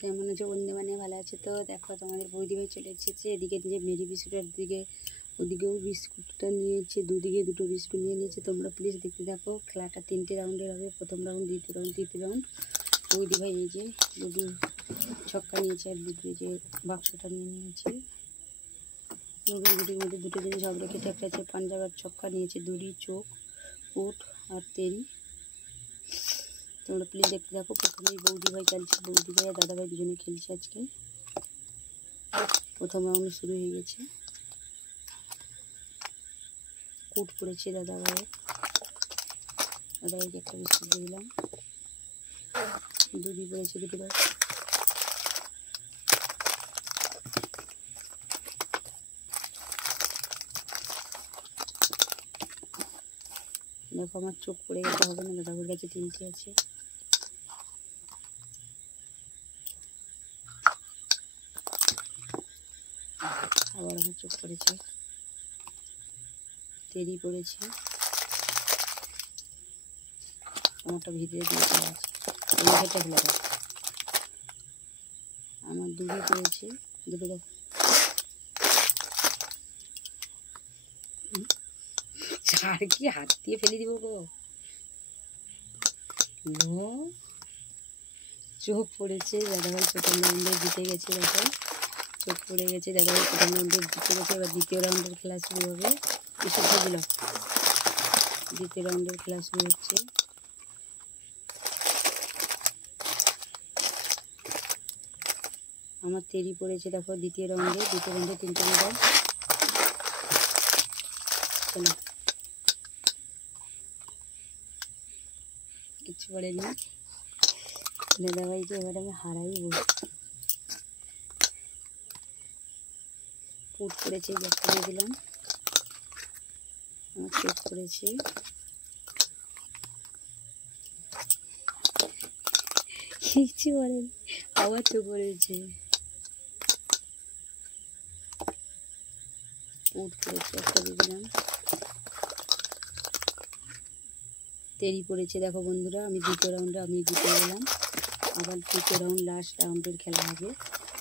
কেমন আছো বন্ধু? মানে ভালো আছে তো? দেখো তোমাদের বৌদি ভাই চলে এসেছে এদিকে, যে মেরি বিস্কুটের দিকে ওদিকেও বিস্কুটটা নিয়েছে, দুদিকে দুটো বিস্কুট নিয়ে নিয়েছে। তোমরা প্লিজ দেখতে থাকো। খেলাটা 3টে রাউন্ডের হবে, প্রথম রাউন্ড, দ্বিতীয় রাউন্ড, তৃতীয় রাউন্ড। বৌদি ভাই এই যে দুটো ছক্কা নিয়েছে আর দুটো যে বাক্সটা নিয়ে নিয়েছে। রোগের গুটির মধ্যে দুটো জিনিস সব রেখেছে, একটা হচ্ছে পাঞ্জাব আর ছক্কা নিয়েছে, দড়ি, চোখ, উট আর তেরি। তোমরা প্লিজ দেখতে থাকো। প্রথমেই বৌদি ভাই খেলছে, বৌদি ভাই আর দাদা ভাই দুজনে খেলছে। আজকে প্রথম রাউন্ড শুরু হয়ে গেছে। কুট পড়েছে দাদা ভাইকে একটা বিস্কুট দিয়ে দিলাম। দুধি পড়েছে দুটো ভাই। দেখো আমার চোখ পড়ে গেছে, হবে না, দাদা ভাইয়ের কাছে 3টে আছে। আবার আমার চোখ পড়েছে, তেরি পড়েছে, আমারটা ভিতরে দিয়ে চলে আছে। খেলা দেয় আমার দুধি পড়েছে, দুটো দেখো। আর কি হাত দিয়ে ফেলে দিব গো। চোখ পড়েছে, দাদাভাই প্রথম রাউন্ডে জিতে গেছে। দেখো চোখ পড়ে গেছে, দাদাভাই প্রথম রাউন্ডে জিতে গেছে। এবার দ্বিতীয় রাউন্ডের খেলা শুরু হবে। এসব দিল, দ্বিতীয় রাউন্ডের খেলা শুরু হচ্ছে। আমার তেরি পড়েছে দেখো দ্বিতীয় রাউন্ডে 3টে মেডাল। চলো, কিছু পড়েনি। দাদাভাইকে এবার আমি হারাইব। পুট পড়েছে, একটা দিয়ে দিলাম। আমার চোখ পড়েছে, কিছু বলেনি, আবার চোখ পড়েছে। পুট পড়েছে, একটা দিয়ে দিলাম। তেরি পড়েছে দেখো বন্ধুরা। আমি দ্বিতীয় রাউন্ডে আমি জিতে গেলাম। আবার তৃতীয় রাউন্ড, লাস্ট রাউন্ডের খেলা হবে।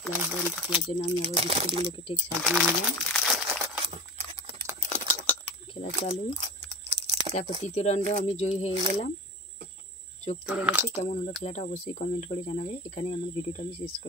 লাস্ট রাউন্ড খেলার জন্য আমি আবার বিস্কুটগুলোকে ঠিক সাজিয়ে নিলাম। খেলা চালু। দেখো তৃতীয় রাউন্ডেও আমি জয়ী হয়ে গেলাম। চোখ পড়ে গেছে। কেমন হলো খেলাটা অবশ্যই কমেন্ট করে জানাবে। এখানে আমার ভিডিওটা আমি শেষ করি।